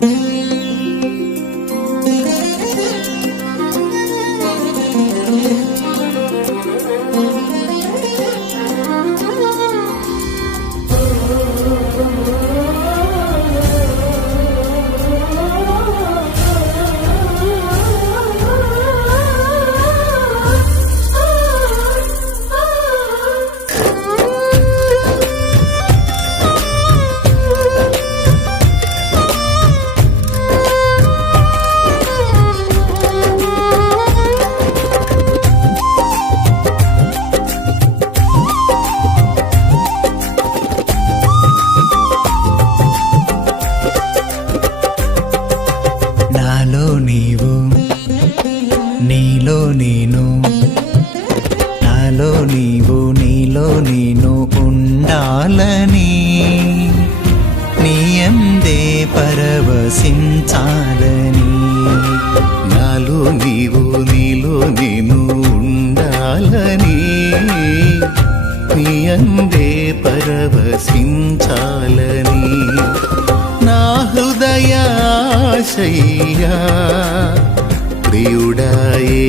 నాలో నీవు నీలో నేను ఉండాలని నీయందే పరవశించాలని. నాలో నీవు నీలో నేను ఉండాలని నీయందే పరవశించాలని. నా హృదయాశయ్యా ప్రియుడాయేసయ్యా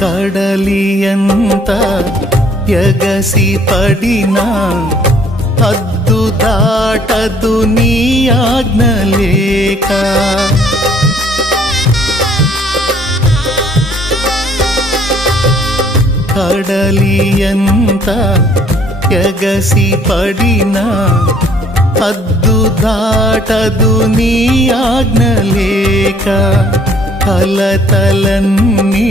కడలియంత ఎగసి పడినా హద్దు దాటదు నీ ఆజ్ఞ లేక. కడలియంత ఎగసి పడినా అద్దు దాటదు నీ ఆజ్ఞలేక కలతలన్నీ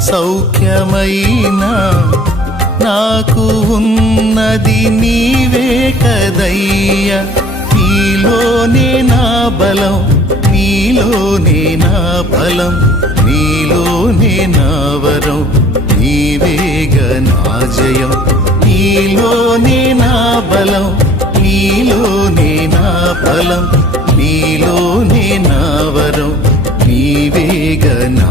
సౌఖ్యమైన నాకు ఉన్నది నీవే కదయ్య. నీలోనే నా బలం నీలోనే నా బలం నీలోనే నా వరం నీవేగ నా జయం. నీలోనే నా బలం నీలోనే నా బలం నీలోనే నా వరం నీవేగ నా